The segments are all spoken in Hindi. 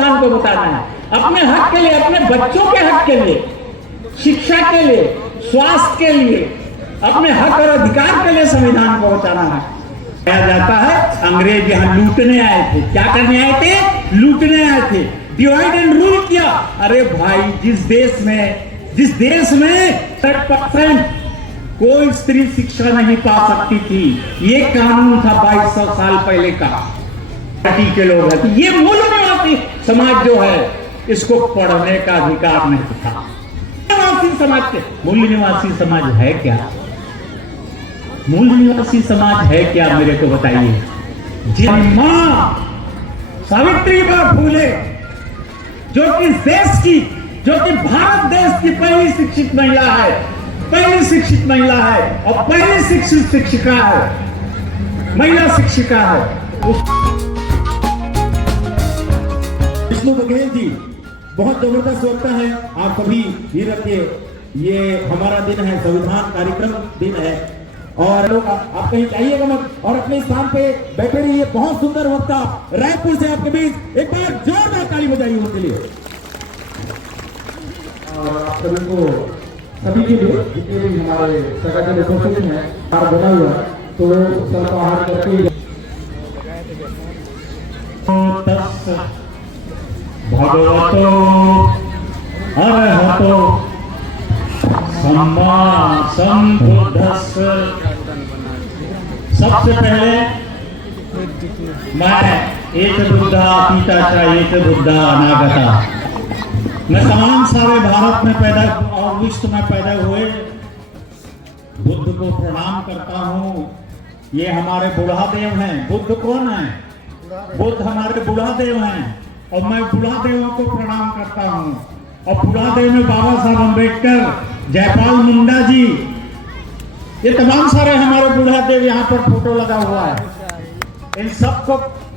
संविधान को बताना है, अपने हक के लिए, अपने बच्चों के हक के लिए, शिक्षा के लिए, स्वास्थ्य के लिए, अपने हक और अधिकार के लिए संविधान को बचाना है। कहा जाता है अंग्रेज यहाँ लूटने आए थे। क्या करने आए थे? लूटने आए थे। डिवाइड एंड रूल किया। अरे भाई, जिस देश में 30% कोई स्त्री शिक्षा नहीं पा सकती थी, ये कानून था 2200 साल पहले का। पार्टी के लोग हैं, ये मूल निवासी समाज जो है, इसको पढ़ने का अधिकार नहीं था। निवासी समाज के मूल निवासी समाज है क्या? मूल निवासी समाज है क्या, मेरे को बताइए। जिन मां सावित्रीबाई फूले, जो कि देश की, जो कि भारत देश की पहली शिक्षित महिला है, पहली शिक्षित महिला है और पहली शिक्षित शिक्षिका है, महिला शिक्षिका है। विष्णु बघेल जी, बहुत जबरदस्त वक्ता है। आप सभी भी रखिए, ये हमारा दिन है, संविधान कार्यक्रम दिन है और लोग आप कहीं जाइएगा मत और अपने स्थान पे बैठे रहिए। बहुत सुंदर वक्ता रायपुर से आपके बीच, एक बार जोरदार ताली बजाइए उनके लिए। और आप सभी को, सभी के लिए, जितने भी हमारे सगाजन एसोसिएशन है, हार बना हुआ है, तो सबका हार करके भगवतो अरहतो सम्मा संबुद्धस्स। सबसे पहले मैं एक बुद्धा पिता च एक बुद्धा अनागता, मैं तमाम सारे भारत में पैदा और विश्व में पैदा हुए बुद्ध को प्रणाम करता हूँ। ये हमारे बुढ़ादेव हैं। बुद्ध कौन है? बुद्ध हमारे बुढ़ादेव हैं और मैं बुढ़ादेवों को प्रणाम करता हूँ। और बुढ़ादेव में बाबा साहब अम्बेडकर, जयपाल मुंडा जी, ये तमाम सारे हमारे बुढ़ादेव यहाँ पर फोटो लगा हुआ है। इन सबको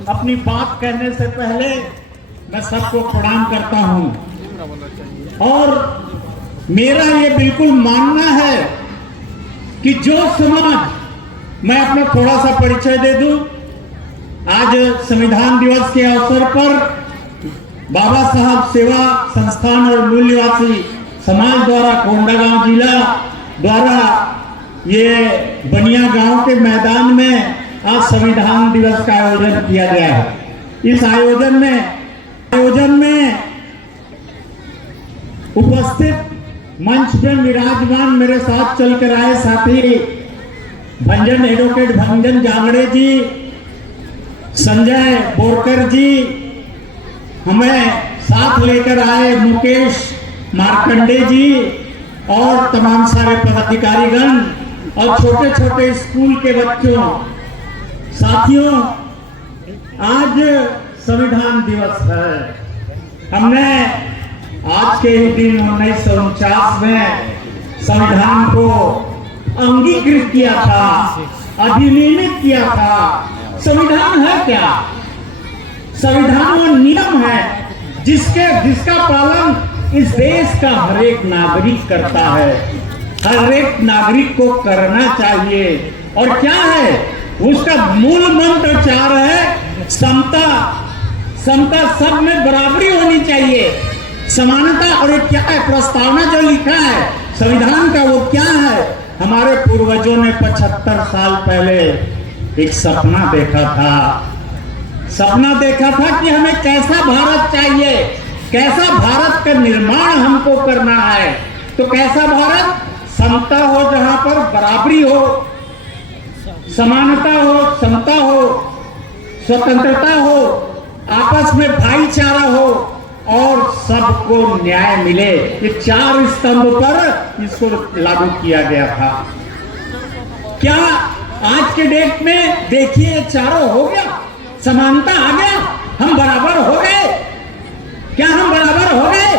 अपनी बात कहने से पहले मैं सबको प्रणाम करता हूँ। और मेरा ये बिल्कुल मानना है कि जो समाज, मैं अपना थोड़ा सा परिचय दे दूं। आज संविधान दिवस के अवसर पर बाबा साहब सेवा संस्थान और मूल निवासी समाज द्वारा कोंडागांव जिला द्वारा ये बनिया गांव के मैदान में आज संविधान दिवस का आयोजन किया गया है। इस आयोजन में उपस्थित मंच पे विराजमान मेरे साथ चल कर आए साथी भंजन एडवोकेट भंजन जांगड़े जी, संजय बोरकर जी, हमें साथ लेकर आए मुकेश मार्कंडे जी और तमाम सारे पदाधिकारीगण और छोटे छोटे स्कूल के बच्चों। साथियों, आज संविधान दिवस है। हमने आज के ही दिन 1949 में संविधान को अंगीकृत किया था, अधिनियमित किया था। संविधान है क्या? संविधान वो नियम है जिसका पालन इस देश का हर एक नागरिक करता है, हर एक नागरिक को करना चाहिए। और क्या है उसका मूल मंत्र? 4 है समता। समता, सब में बराबरी होनी चाहिए, समानता। और क्या है प्रस्तावना जो लिखा है संविधान का, वो क्या है? हमारे पूर्वजों ने 75 साल पहले एक सपना देखा था। सपना देखा था कि हमें कैसा भारत चाहिए, कैसा भारत का निर्माण हमको करना है। तो कैसा भारत? समता हो, जहां पर बराबरी हो, समानता हो, समता हो, स्वतंत्रता हो, आपस में भाईचारा हो और सबको न्याय मिले। ये 4 स्तंभ पर इसको लागू किया गया था। क्या आज के डेट में देखिए चारों हो गया, समानता आ गया, हम बराबर हो गए? क्या हम बराबर हो गए?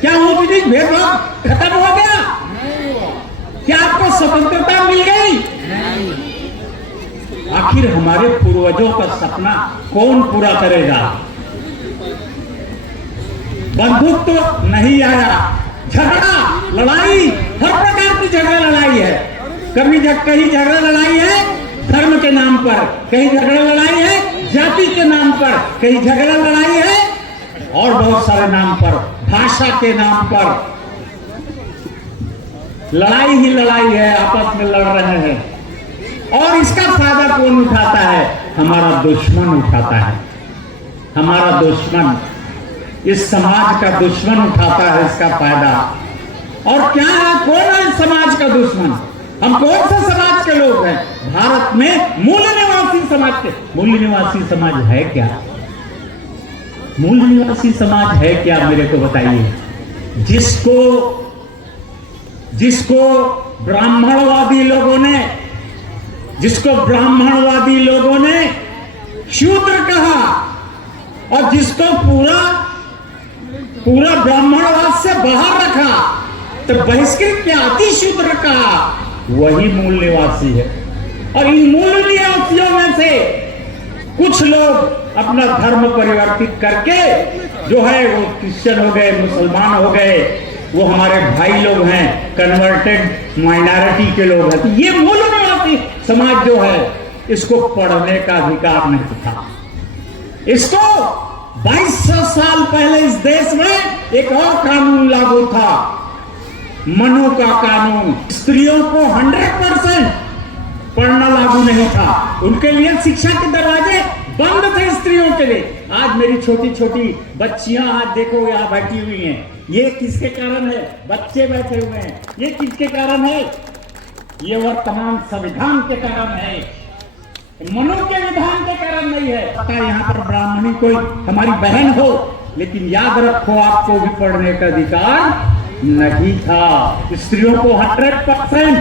क्या ऊंच नीच भेदभाव खत्म हो गया? क्या आपको स्वतंत्रता मिल गई? आखिर हमारे पूर्वजों का सपना कौन पूरा करेगा? बंदूक तो नहीं आया, झगड़ा लड़ाई, हर प्रकार की झगड़ा लड़ाई है। कहीं झगड़ा लड़ाई है धर्म के नाम पर, कहीं झगड़ा लड़ाई है जाति के नाम पर, कहीं झगड़ा लड़ाई है और बहुत सारे नाम पर, भाषा के नाम पर लड़ाई ही लड़ाई है, आपस में लड़ रहे हैं। और इसका फायदा कौन उठाता है? हमारा दुश्मन उठाता है। हमारा दुश्मन, इस समाज का दुश्मन उठाता है इसका फायदा। और क्या है, कौन है समाज का दुश्मन? हम कौन से समाज के लोग हैं? भारत में मूल निवासी समाज के। मूल निवासी समाज है क्या? मूल निवासी समाज है क्या, मेरे को बताइए। जिसको ब्राह्मणवादी लोगों ने शूद्र कहा और जिसको पूरा ब्राह्मणवाद से बाहर रखा, तो बहिष्कृत के अति शूद्र कहा, वही मूल निवासी है। और इन मूल निवासियों में से कुछ लोग अपना धर्म परिवर्तित करके जो है वो क्रिश्चियन हो गए, मुसलमान हो गए, वो हमारे भाई लोग हैं, कन्वर्टेड माइनॉरिटी के लोग हैं। तो ये मूल निवासी समाज जो है, इसको पढ़ने का अधिकार नहीं था। इसको 2200 साल पहले इस देश में एक और कानून लागू था, मनु का कानून। स्त्रियों को 100% पढ़ना लागू नहीं था। उनके लिए शिक्षा के दरवाजे बंद थे स्त्रियों के लिए। आज मेरी छोटी छोटी बच्चियां आज देखो यहाँ बैठी हुई हैं। ये किसके कारण है? बच्चे बैठे हुए हैं। ये किसके कारण है? ये वर्तमान संविधान के कारण है, मनु के विधान के कारण नहीं है। पता है यहाँ पर ब्राह्मणी कोई हमारी बहन हो, लेकिन याद रखो आपको भी पढ़ने का अधिकार नहीं था। स्त्रियों को 100%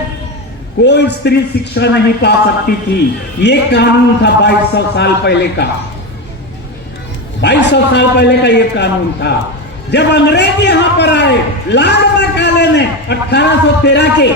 कोई स्त्री शिक्षा नहीं पा सकती थी। ये कानून था 2200 साल पहले का। 2200 साल पहले का ये कानून था। जब अंग्रेज यहां पर आए, लॉर्ड मैकाले ने 1813 के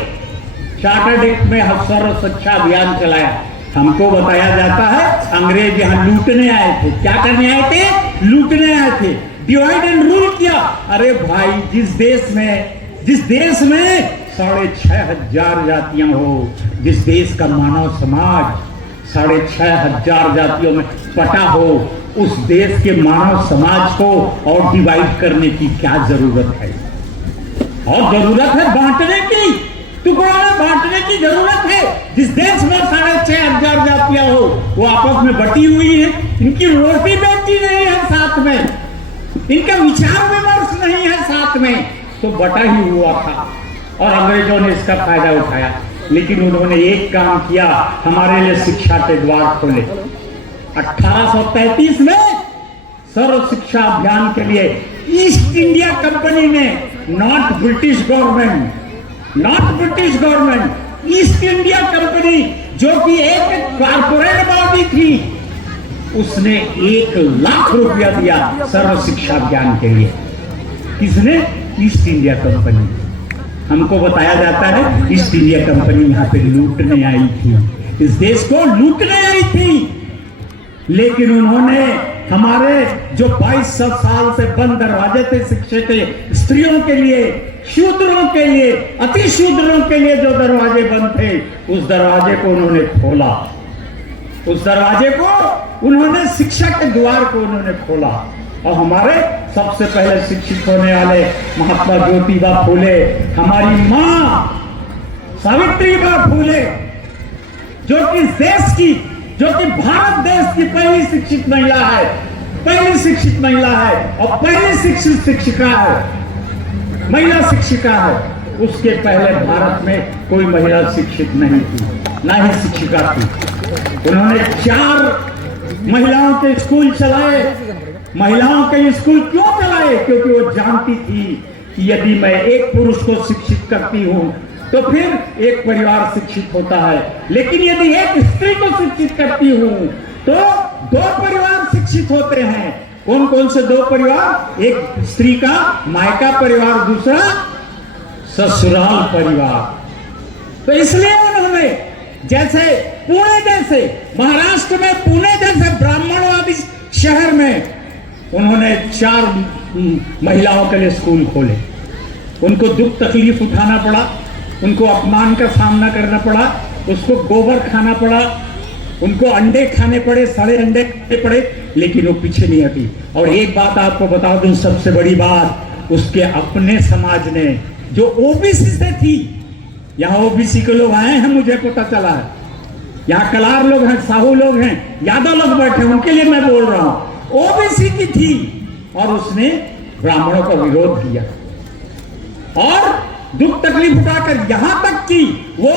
चार्टर्ड एक्ट में सर्व शिक्षा अभियान चलाया। हमको बताया जाता है अंग्रेज यहां लूटने आए थे। क्या करने आए थे? लूटने आए थे। डिवाइड एंड रूल किया। अरे भाई, जिस देश में 6500 जातियां हो, जिस देश का मानव समाज 6500 जातियों में पटा हो, उस देश के मानव समाज को और डिवाइड करने की क्या जरूरत है? और जरूरत है बांटने की, टुकड़ों में बांटने की जरूरत है। जिस देश में 6500 जातियां हो, वो आपस में बटी हुई है, इनकी रोटी बेटी नहीं है साथ में, इनका विचार विमर्श नहीं है साथ में, तो बटा ही हुआ था। और अंग्रेजों ने इसका फायदा उठाया। लेकिन उन्होंने एक काम किया, हमारे लिए शिक्षा के द्वार खोले। 1833 में सर्व शिक्षा अभियान के लिए ईस्ट इंडिया कंपनी ने, not British government, east India company जो कि एक कॉर्पोरेट बॉडी थी, उसने 1 लाख रुपया दिया सर्व शिक्षा अभियान के लिए। किसने? East India company. हमको बताया जाता है ईस्ट इंडिया कंपनी यहाँ पे लूटने आई थी, इस देश को लूटने आई थी। लेकिन उन्होंने हमारे जो 2200 साल से बंद दरवाजे थे शिक्षा के, स्त्रियों के लिए, शूद्रों के लिए, अति शूद्रों के लिए जो दरवाजे बंद थे, उस दरवाजे को उन्होंने खोला। उस दरवाजे को उन्होंने, शिक्षा के द्वार को उन्होंने खोला। और हमारे सबसे पहले शिक्षित होने वाले महात्मा ज्योतिबा फूले, हमारी मां सावित्रीबाई फूले, जो कि देश की, जो कि भारत देश की पहली शिक्षित महिला है, पहली शिक्षित महिला है और पहली शिक्षित शिक्षिका है, महिला शिक्षिका है। उसके पहले भारत में कोई महिला शिक्षित नहीं थी, ना ही शिक्षिका थी। उन्होंने 4 महिलाओं के स्कूल चलाए। महिलाओं के स्कूल क्यों चलाए? क्योंकि वो जानती थी कि यदि मैं एक पुरुष को शिक्षित करती हूं तो फिर एक परिवार शिक्षित होता है, लेकिन यदि एक स्त्री को शिक्षित करती हूं तो 2 परिवार शिक्षित होते हैं। कौन कौन से 2 परिवार? एक स्त्री का मायका परिवार, दूसरा ससुराल परिवार। तो इसलिए उन्होंने, जैसे पुणे जैसे, महाराष्ट्र में पुणे जैसे ब्राह्मणवादी शहर में उन्होंने 4 महिलाओं के लिए स्कूल खोले। उनको दुख तकलीफ उठाना पड़ा, उनको अपमान का सामना करना पड़ा, उसको गोबर खाना पड़ा, उनको अंडे खाने पड़े, सड़े अंडे खाने पड़े, लेकिन वो पीछे नहीं हटी। और एक बात आपको बता दूं, सबसे बड़ी बात, उसके अपने समाज ने जो ओबीसी से थी, यहाँ ओबीसी के लोग आए हैं, मुझे पता चला है, यहाँ कलार लोग हैं, साहू लोग हैं, यादव लोग बैठे, उनके लिए मैं बोल रहा हूं, ओबीसी की थी और उसने ब्राह्मणों का विरोध किया और दुख तकलीफ उठाकर यहां तक की वो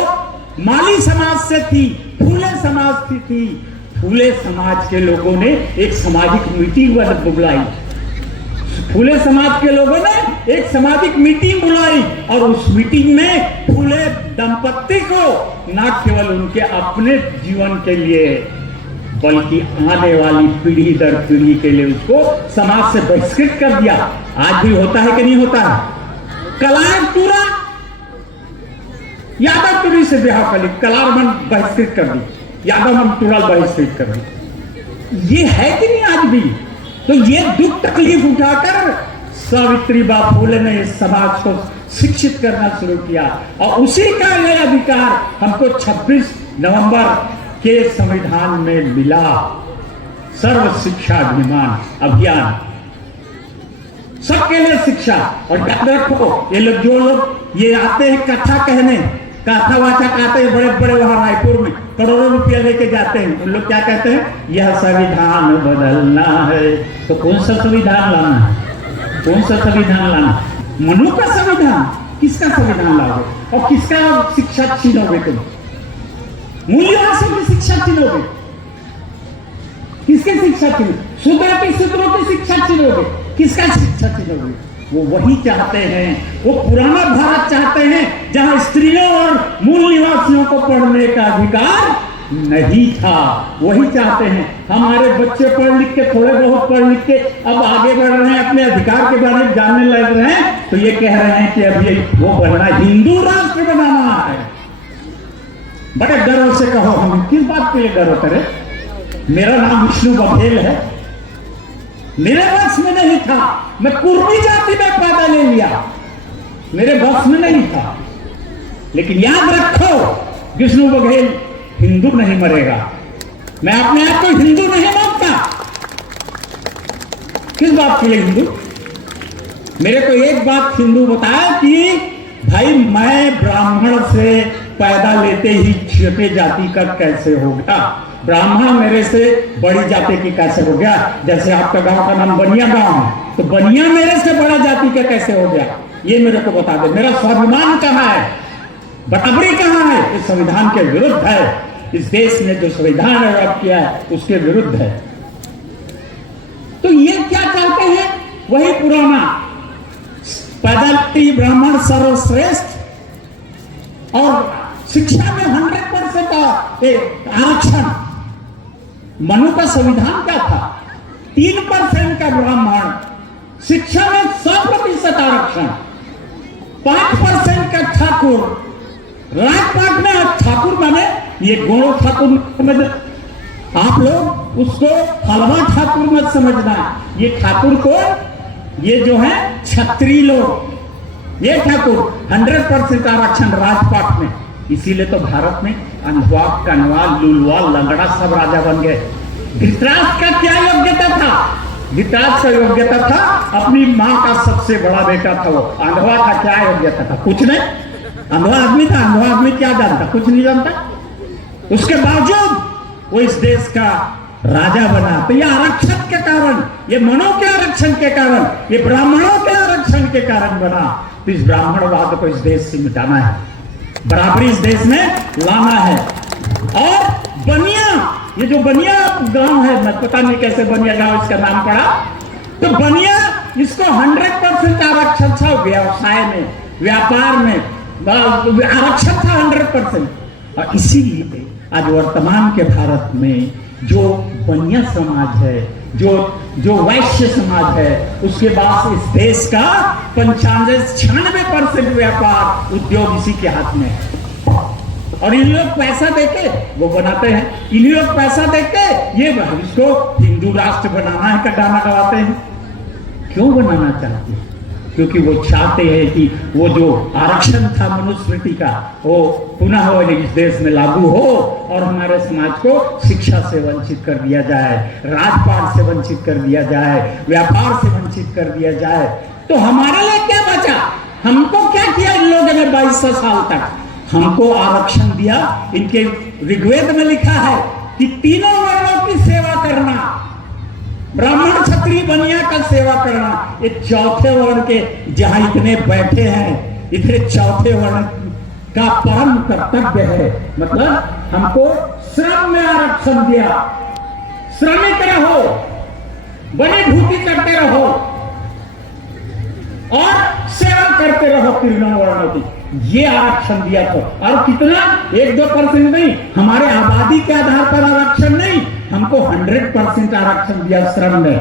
माली समाज से थी, फूले समाज की थी। फूले समाज के लोगों ने एक सामाजिक मीटिंग बुलाई, फूले समाज के लोगों ने एक सामाजिक मीटिंग बुलाई और उस मीटिंग में फूले दंपत्ति को न केवल उनके अपने जीवन के लिए बल्कि आने वाली पीढ़ी दर पीढ़ी के लिए उसको समाज से बहिष्कृत कर दिया। आज भी होता है कि नहीं होता है? कलार टूरा, यादव टूरी से ब्याह कर ली, कलार मन बहिष्कृत कर दी, यादव मन टूरा बहिष्कृत कर दी। ये है कि नहीं आज भी? तो ये दुख तकलीफ उठाकर सावित्रीबाई फूले ने इस समाज को शिक्षित करना शुरू किया और उसी का यह अधिकार हमको 26 नवंबर के संविधान में मिला, सर्व शिक्षा अभियान, सबके लिए शिक्षा। और याद रखो, ये लोग जो लोग ये आते हैं कथा कहने, कथा वाचा कहते हैं, बड़े बड़े वहां रायपुर में करोड़ों रुपया लेके जाते हैं, उन लोग क्या कहते हैं? यह संविधान बदलना है। तो कौन सा संविधान लाना है? कौन सा संविधान लाना? मनु का संविधान? किसका संविधान लाओगे और किसका शिक्षा छीनोगे तुम? मूल्यवान की शिक्षा छीनोगे? किसकी शिक्षा छीनोगे? शूद्र की शूद्रों की शिक्षा छीनोगे? किसका शिक्षा छीनोगे? वो वही चाहते हैं, वो पुराना भारत चाहते हैं जहां स्त्रियों और मूल निवासियों को पढ़ने का अधिकार नहीं था। वही चाहते हैं। हमारे बच्चे पढ़ लिख के, थोड़े बहुत पढ़ लिख के अब आगे बढ़ रहे हैं, अपने अधिकार के बारे में जानने लग रहे हैं, तो ये कह रहे हैं कि अभी वो बनना, हिंदू राष्ट्र बनाना है। बड़े गर्व से कहो, हम किस बात के लिए गर्व करें? मेरा नाम विष्णु बघेल है, मेरे बस में नहीं था, मैं कुर्मी जाति में पैदा ले लिया, मेरे बस में नहीं था। लेकिन याद रखो, विष्णु बघेल हिंदू नहीं मरेगा। मैं अपने आप को हिंदू नहीं मानता। किस बात के लिए हिंदू? मेरे को एक बात हिंदू बताया कि भाई मैं ब्राह्मण से पैदा लेते ही छोटे जाति का कैसे हो गया, ब्राह्मण मेरे से बड़ी जाति की कैसे हो गया? जैसे आपका गांव का नाम बनिया गांव है, तो बनिया मेरे से बड़ा जाति का कैसे हो गया? ये मेरे को बता दे। मेरा स्वाभिमान कहाँ है? बराबरी कहाँ है? इस संविधान के विरुद्ध है। इस देश ने जो संविधान अडॉप्ट किया है उसके विरुद्ध है। तो ये क्या चाहते हैं? वही पुराना पैदा ब्राह्मण सर्वश्रेष्ठ और शिक्षा में 100% आरक्षण। मनु का संविधान क्या था? 3% का ब्राह्मण, शिक्षा में 100% आरक्षण, 5% का ठाकुर। राजपाट में ठाकुर माने ये गोड़ो ठाकुर में, आप लोग उसको हलवा ठाकुर मत समझना। ये ठाकुर को, ये जो है क्षत्रिय लोग, ये ठाकुर 100% आरक्षण राजपाट में। इसीलिए तो भारत में अंधवा, कनवा, लुलवा, लंगड़ा सब राजा बन गए। धृतराष्ट्र का क्या योग्यता था? धृतराष्ट्र का योग्यता था, अपनी मां का सबसे बड़ा बेटा था वो। अंधवा का क्या योग्यता था? कुछ नहीं। अंधवा आदमी था। अंधवा आदमी क्या जानता? कुछ नहीं जानता। उसके बावजूद वो इस देश का राजा बना। तो ये आरक्षण के कारण, ये मनो के आरक्षण के कारण, ये ब्राह्मणों के आरक्षण के कारण बना। तो इस ब्राह्मणवाद को इस देश से मिटाना है, बराबरी इस देश में लाना है। और बनिया, ये जो बनिया गांव है, मैं पता नहीं कैसे बनिया गांव इसका नाम पड़ा, तो बनिया इसको 100% आरक्षण था। व्यवसाय में, व्यापार में आरक्षण था 100%। और इसीलिए आज वर्तमान के भारत में जो बनिया समाज है, जो वैश्य समाज है, उसके बाद इस देश का 95-96% व्यापार उद्योग इसी के हाथ में है। और इन लोग पैसा देके वो बनाते हैं। इन लोग पैसा देके ये इसको हिंदू राष्ट्र बनाना है का गाना गवाते हैं। क्यों बनाना चाहते हैं? क्योंकि वो चाहते हैं कि वो जो आरक्षण था मनुस्मृति का वो पुनः वो इस देश में लागू हो और हमारे समाज को शिक्षा से वंचित कर दिया जाए, राजपाट से वंचित कर दिया जाए, व्यापार से वंचित कर दिया जाए। तो हमारे लिए क्या बचा? हमको क्या किया इन लोगों ने 2200 साल तक? हमको आरक्षण दिया। इनके ऋग्वेद में लिखा है कि तीनों वर्णों की सेवा करना, ब्राह्मण क्षत्रिय बनिया का सेवा करना। ये चौथे वर्ण के जहां इतने बैठे हैं, इतने चौथे वर्ण का परम कर्तव्य है। मतलब हमको श्रम में आरक्षण दिया। श्रमिक रहो, बनी भूति करते रहो और सेवा करते रहो तीनों वर्णों की। ये आरक्षण दिया तो, और कितना? 1-2% नहीं, हमारे आबादी के आधार पर आरक्षण नहीं, हमको 100% आरक्षण दिया श्रम में।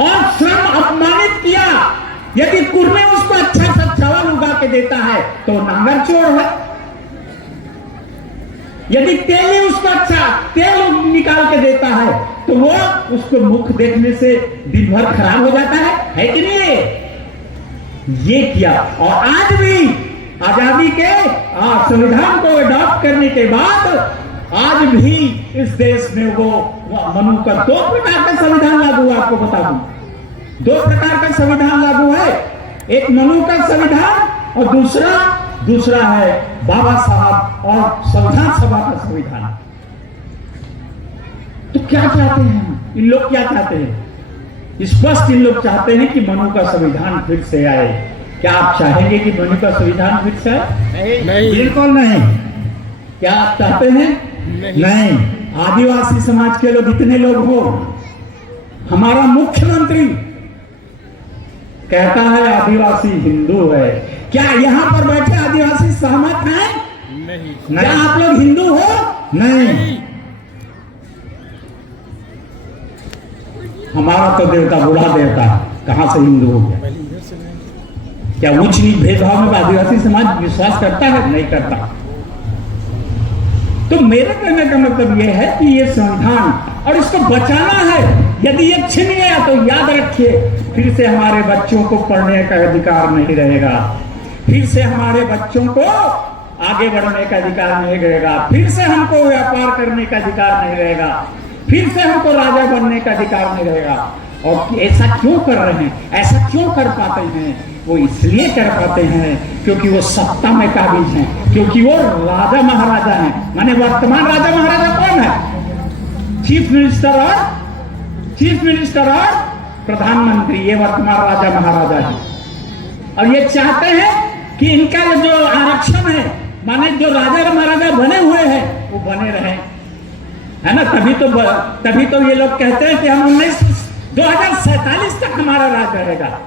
और श्रम अपमानित किया। यदि कुर्मे उसको अच्छा सा चावल उगा के देता है तो नांगर चोर है। यदि तेली उसको अच्छा तेल निकाल के देता है तो वो उसको मुख देखने से दिन भर खराब हो जाता है कि नहीं? ये किया। और आज भी आजादी के संविधान को अडॉप्ट करने के बाद आज भी इस देश में वो मनु का 2 प्रकार का संविधान लागू है। आपको बता दूं, 2 प्रकार का संविधान लागू है। एक मनु का संविधान और दूसरा है बाबा साहब और संविधान सभा का संविधान। तो क्या चाहते हैं इन लोग? क्या चाहते हैं? स्पष्ट इन लोग चाहते हैं कि मनु का संविधान फिर से आए। क्या आप चाहेंगे कि मनु का संविधान फिर से आए? नहीं, बिल्कुल नहीं। क्या आप चाहते हैं? नहीं। आदिवासी समाज के लोग इतने लोग हो, हमारा मुख्यमंत्री कहता है आदिवासी हिंदू है। क्या यहां पर बैठे आदिवासी सहमत हैं? नहीं। क्या आप लोग हिंदू हो? नहीं। हमारा तो देवता बूढ़ा देवता कहां से हिंदू हो गया? क्या उच्च नीच भेदभाव में आदिवासी समाज विश्वास करता है? नहीं करता। तो मेरे कहने का मतलब यह है कि ये संविधान और इसको बचाना है। यदि ये छिन गया तो याद रखिए फिर से हमारे बच्चों को पढ़ने का अधिकार नहीं रहेगा, फिर से हमारे बच्चों को आगे बढ़ने का अधिकार नहीं रहेगा, फिर से हमको व्यापार करने का अधिकार नहीं रहेगा, फिर से हमको राजा बनने का अधिकार नहीं रहेगा। और ऐसा क्यों कर रहे हैं? ऐसा क्यों कर पाते हैं? वो इसलिए कर पाते हैं क्योंकि वो सत्ता में काबिज हैं, क्योंकि वो राजा महाराजा हैं। माने वर्तमान राजा महाराजा कौन है? चीफ मिनिस्टर और प्रधानमंत्री, ये वर्तमान राजा महाराजा है। और ये चाहते हैं कि इनका जो आरक्षण है, माने जो राजा महाराजा बने हुए हैं वो बने रहे, है ना? तभी तो ये लोग कहते हैं कि हम 2047 तक हमारा राज रहेगा।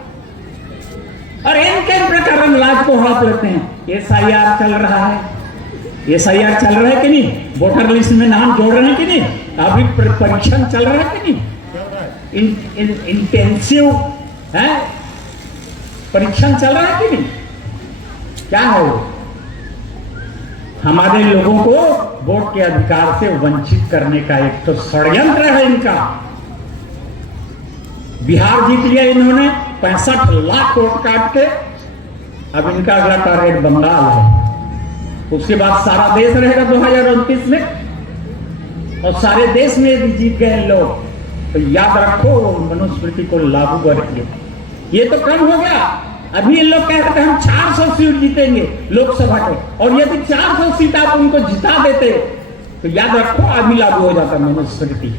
और इनके प्रकार हम राज को हड़प लेते हैं। SIR चल रहा है, SIR चल रहा है कि नहीं? वोटर लिस्ट में नाम जोड़ रहे हैं कि नहीं? अभी परीक्षण चल रहा है कि नहीं? इंटेंसिव है परीक्षण चल रहा है कि नहीं? क्या है वो? हमारे लोगों को वोट के अधिकार से वंचित करने का एक तो षड्यंत्र है इनका। बिहार जीत लिया इन्होंने 65 लाख वोट काट के। अब इनका अगला टारगेट बंगाल है। उसके बाद सारा देश रहेगा 2029 में, और सारे देश में यदि जीत गए लोग तो याद रखो मनुस्मृति को लागू करेंगे। ये तो कम हो गया। अभी इन लोग कहते हैं हम 400 सीट जीतेंगे लोकसभा के, और यदि 400 सीट आप उनको जिता देते तो याद रखो अभी लागू हो जाता मनुस्मृति।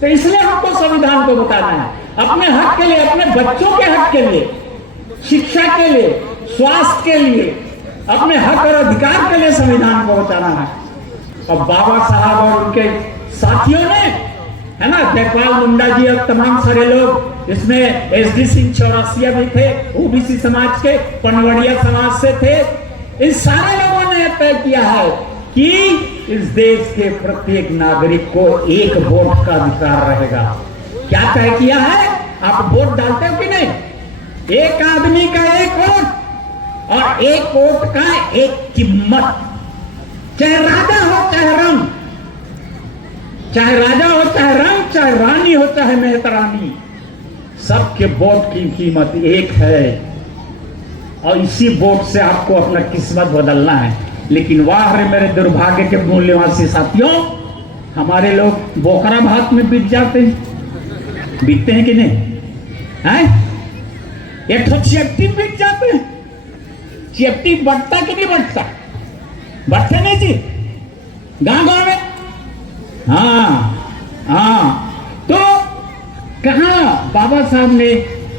तो इसलिए हमको संविधान को बताना है, अपने हक के लिए, अपने बच्चों के हक के लिए, शिक्षा के लिए, स्वास्थ्य के लिए, अपने हक और अधिकार के लिए संविधान को बचाना है। और बाबा साहब और उनके साथियों ने, है ना, जयपाल मुंडा जी और तमाम सारे लोग, इसमें SD सिंह चौरसिया भी थे, OBC समाज के, पनवड़िया समाज से थे। इन सारे लोगों ने तय किया है कि इस देश के प्रत्येक नागरिक को एक वोट का अधिकार रहेगा। क्या तय किया है? आप वोट डालते हो कि नहीं? एक आदमी का एक वोट, और एक वोट का एक कीमत। चाहे राजा हो चाहे रंग, चाहे राजा हो चाहे रंग, चाहे रानी हो चाहे मेहतरानी, सबके वोट की कीमत एक है। और इसी वोट से आपको अपना किस्मत बदलना है। लेकिन वाह रे मेरे दुर्भाग्य के मूल्यवासी साथियों, हमारे लोग बोकरा भात में बीत जाते हैं, बीतते हैं कि नहीं हैं? एक तो चेप्टी बीत जाते हैं। चेप्टी बढ़ता कि नहीं बढ़ता? बढ़ते नहीं जी गांव गांव में। हाँ तो कहा बाबा साहब ने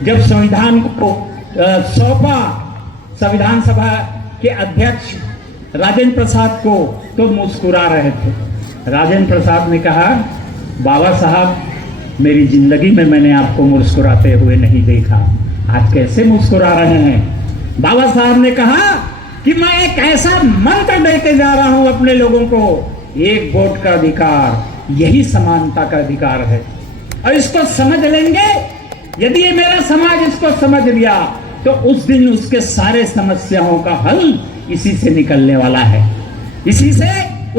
जब संविधान को सौंपा संविधान सभा के अध्यक्ष राजेंद्र प्रसाद को, तो मुस्कुरा रहे थे। राजेंद्र प्रसाद ने कहा, बाबा साहब मेरी जिंदगी में मैंने आपको मुस्कुराते हुए नहीं देखा, आज कैसे मुस्कुरा रहे हैं? बाबा साहब ने कहा कि मैं एक ऐसा मंत्र देके जा रहा हूं अपने लोगों को, एक वोट का अधिकार, यही समानता का अधिकार है। और इसको समझ लेंगे, यदि ये मेरा समाज इसको समझ लिया तो उस दिन उसके सारे समस्याओं का हल इसी से निकलने वाला है, इसी से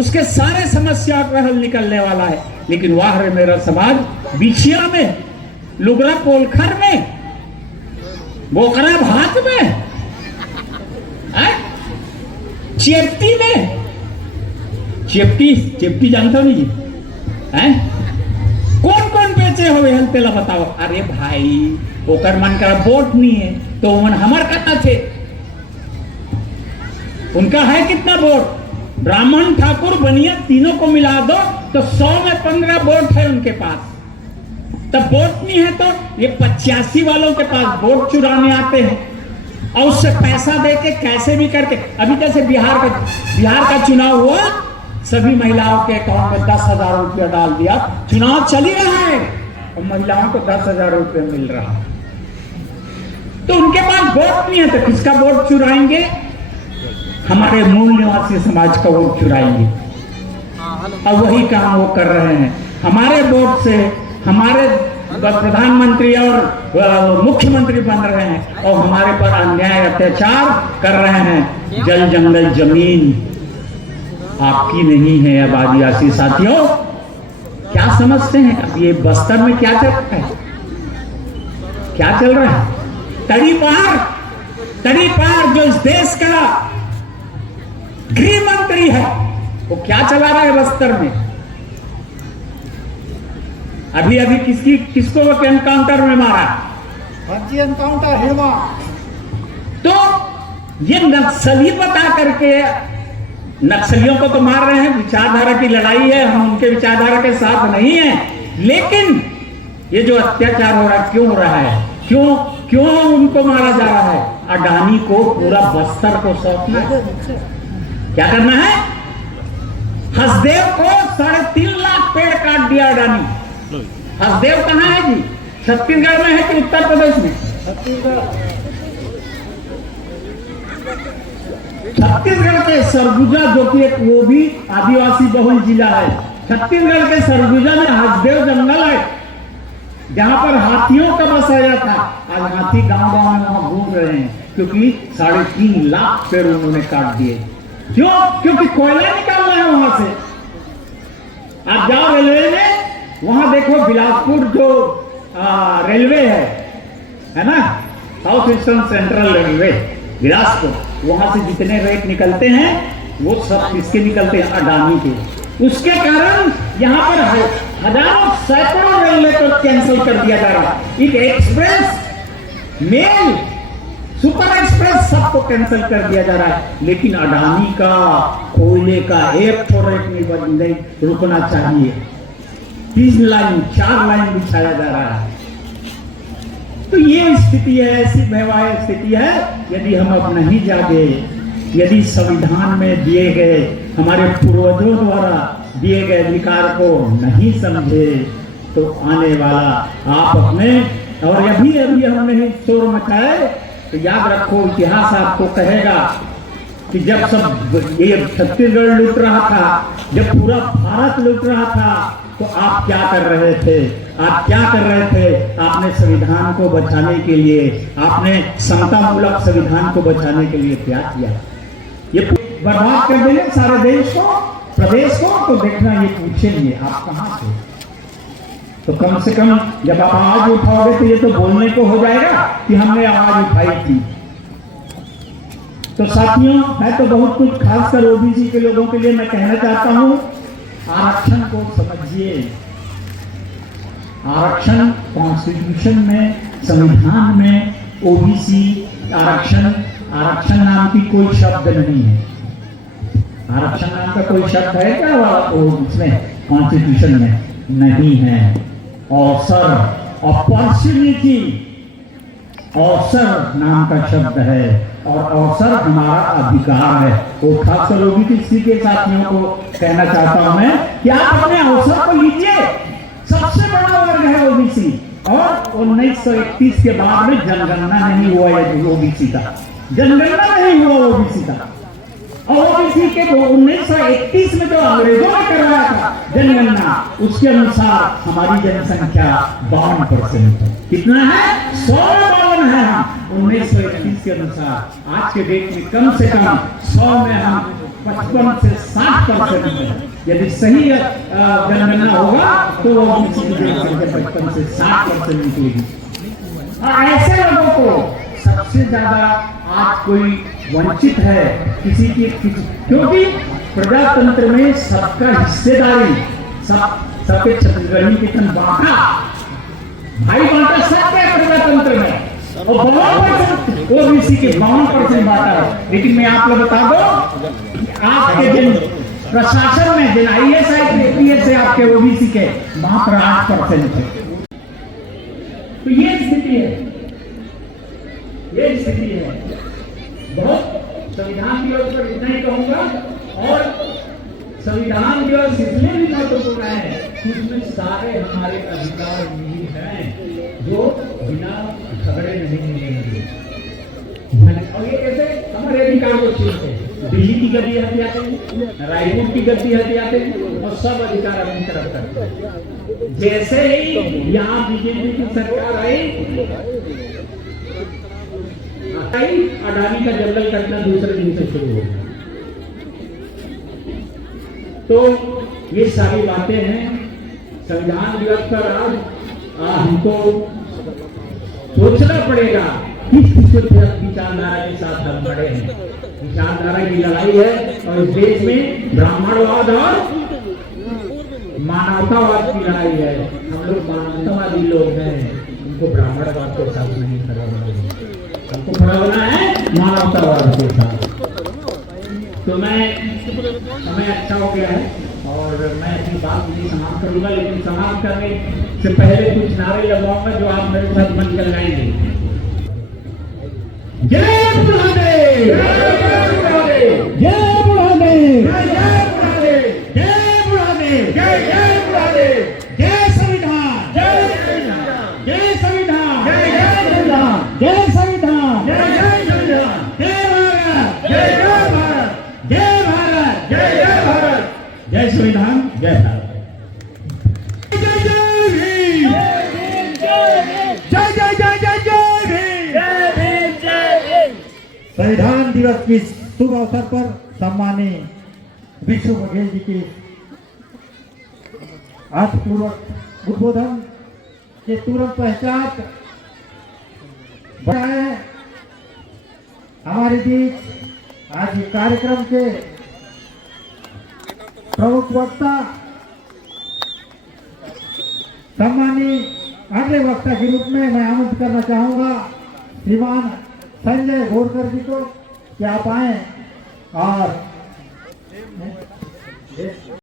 उसके सारे समस्याओं का हल निकलने वाला है। लेकिन वाह रे मेरा समाज बिछिया में, लुगरा पोलखर में, बोकरा भात में, चेप्टी में, चेप्टी जानते हो नहीं हैं? कौन कौन बेचे हो हेल तेला बताओ। अरे भाई ओकर मन का वोट नहीं है तो मन हमार कथा थे। उनका है कितना वोट? ब्राह्मण ठाकुर बनिया तीनों को मिला दो तो 100 में 15 वोट है उनके पास। तब वोट नहीं है तो ये 85 वालों के पास वोट चुराने आते हैं और उससे पैसा देके कैसे भी करके। अभी जैसे बिहार का चुनाव हुआ, सभी महिलाओं के अकाउंट में 10,000 रुपया डाल दिया। चुनाव चल ही रहा है और महिलाओं को 10,000 रुपया मिल रहा है। तो उनके पास वोट नहीं है तो किसका वोट चुराएंगे? हमारे मूल निवासी समाज का वोट चुराएंगे। और वही काम वो कर रहे हैं। हमारे वोट से हमारे प्रधानमंत्री और मुख्यमंत्री बन रहे हैं और हमारे पर अन्याय अत्याचार कर रहे हैं। जल जंगल जमीन आपकी नहीं है। अब आदिवासी साथियों क्या समझते हैं? अब ये बस्तर में क्या चल रहा है? क्या चल रहा है? तड़ी पार जो इस देश का गृह मंत्री है वो क्या चला रहा है बस्तर में? अभी किसको वो एनकाउंटर में मारा? फर्जी एनकाउंटर हिलवा। तो ये नक्सली बता करके नक्सलियों को तो मार रहे हैं। विचारधारा की लड़ाई है, हम उनके विचारधारा के साथ नहीं है। लेकिन ये जो अत्याचार हो रहा है क्यों हो रहा है? क्यों उनको मारा जा रहा है? अडानी को पूरा बस्तर को सौंपना है। क्या करना है? हसदेव को 3.5 लाख पेड़ काट दिया अडानी। हसदेव कहाँ है जी? छत्तीसगढ़ में है कि उत्तर प्रदेश में? छत्तीसगढ़ के सरगुजा, जो कि एक वो भी आदिवासी बहुल जिला है, छत्तीसगढ़ के सरगुजा में हसदेव जंगल है जहां पर हाथियों का बसाया था। आज हाथी गांव गांव में वहां घूम रहे हैं क्योंकि 3.5 लाख पेड़ उन्होंने काट दिए। क्यों? क्योंकि कोयला निकालना है वहां से। आप जाओ रेलवे में, वहां देखो बिलासपुर जो रेलवे है ना, south eastern central railway Bilaspur, वहां से जितने रेट निकलते हैं वो सब किसके निकलते हैं? अडानी के। उसके कारण यहाँ पर हजारों सैकड़ों रेलवे को कैंसिल कर दिया जा रहा है। एक एक्सप्रेस, मेल, सुपर एक्सप्रेस सबको कैंसिल कर दिया जा रहा है। लेकिन अडानी का कोयले का एक तो रेट नहीं रुकना चाहिए। 3 लाइन 4 लाइन बिछाया जा रहा है। तो ये स्थिति है, ऐसी भयावह स्थिति है। यदि हम अब नहीं जागे, यदि संविधान में दिए गए, हमारे पूर्वजों द्वारा दिए गए अधिकार को नहीं समझे तो आने वाला आप अपने, और अभी हमने शोर मचाए तो याद रखो, इतिहास आपको कहेगा कि जब सब ये छत्तीसगढ़ लूट रहा था, जब पूरा भारत लूट रहा था, तो आप क्या कर रहे थे? आप क्या कर रहे थे? आपने संविधान को बचाने के लिए, आपने समतामूलक संविधान को बचाने के लिए क्या किया? ये बर्बाद कर देंगे सारे देश को, प्रदेश को। तो देखना, ये पूछेंगे आप कहां थे? तो कम से कम जब आप आवाज उठाओगे तो ये तो बोलने को हो जाएगा कि हमने आवाज उठाई थी। तो साथियों, मैं तो बहुत कुछ खासकर ओबीसी के लोगों के लिए मैं कहना चाहता हूं, आरक्षण को समझिए। आरक्षण कॉन्स्टिट्यूशन में, संविधान में ओबीसी आरक्षण नाम की कोई शब्द नहीं है। आरक्षण नाम का कोई शब्द है क्या उसमें कॉन्स्टिट्यूशन में? नहीं है। अवसर, अपॉर्चुनिटी, अवसर नाम का शब्द है, और अवसर हमारा अधिकार है। वो खासकर ओबीसी के साथियों को कहना चाहता हूं मैं कि आप अपने अवसर को लीजिए। सबसे बड़ा वर्ग है ओबीसी, और 1931 के बाद में जनगणना नहीं हुआ है ओबीसी का, जनगणना नहीं हुआ ओबीसी का। और ओबीसी के 1931 में जो अंग्रेजों ने करवाया था जनगणना, उसके अनुसार हमारी जनसंख्या 52% है। कितना है? 152 है हम 1931 के अनुसार। आज के डेट में कम से कम 100 में हम 55 से 60% है। यदि सही जनगणना होगा तो ओबीसी की जनसंख्या 55 से 60% निकलेगी। और ऐसे लोगों को सबसे ज्यादा आज कोई वंचित है किसी की, क्योंकि प्रजातंत्र में सबका हिस्सेदारी, सबके छत्तीसगढ़ी के बांटा, भाई बांटा सबके प्रजातंत्र में, और 52% ओबीसी के 52% बांटा है। लेकिन मैं आप लोग बता दो, आपके जिन प्रशासन में जिन IAS IPS है आपके ओबीसी के, मात्र 8% है। तो ये स्थिति है, ये स्थिति है। बहुत संविधान दिवस पर इतना ही कहूंगा। और संविधान दिवस इसलिए भी महत्वपूर्ण है कि उसमें सारे हमारे अधिकार निहित हैं जो बिना झगड़े नहीं मिलेंगे। और ये कैसे हमारे अधिकार को छीनते हैं? दिल्ली की गद्दी हथियाते हैं, रायपुर की गद्दी हथियाते हैं, और सब अधिकार अपनी तरफ करते हैं। जैसे ही यहाँ बीजेपी की सरकार आई, अडानी का जंगल कटना दूसरे दिन से शुरू हो गया। तो ये सारी बातें हैं। संविधान दिवस पर आज हमको सोचना पड़ेगा किस विचारधारा के साथ हम खड़े हैं। विचारधारा की लड़ाई है, और इस देश में ब्राह्मणवाद और मानवतावाद की लड़ाई है। हम लोग मानवतावादी लोग हैं, उनको ब्राह्मणवाद के साथ नहीं खड़ा होना है, हमको खड़ा होना है मानवतावाद के साथ। तो मैं, समय अच्छा हो गया है और मैं अपनी बात नहीं समाप्त करूंगा, लेकिन समाप्त करने से पहले कुछ नारे लगवाऊंगा जो आप मेरे साथ मन कर गाएंगे। जय बुढ़ादेव, जय बुढ़ादेव, जय बुढ़ादेव, जय बुढ़ादेव, जय बुढ़ादेव, जय बुढ़ादेव, जय संविधान, जय संविधान, जय संविधान, जय संविधान, जय संविधान, जय संविधान, जय भारत, जय भारत, जय भारत, जय भारत, जय संविधान, जय भारत। जय जय भीम, जय जय जय जय जय भीम, जय भीम, जय भीम। संविधान दिवस की शुभ अवसर पर सम्मानीय विष्णु बघेल जी की अर्थपूर्वक उद्बोधन के तुरंत पश्चात हमारे बीच आज कार्यक्रम के प्रमुख वक्ता सम्मानीय अगले वक्ता के रूप में मैं आमंत्रित करना चाहूंगा श्रीमान संजय घोड़कर जी को कि आप आए और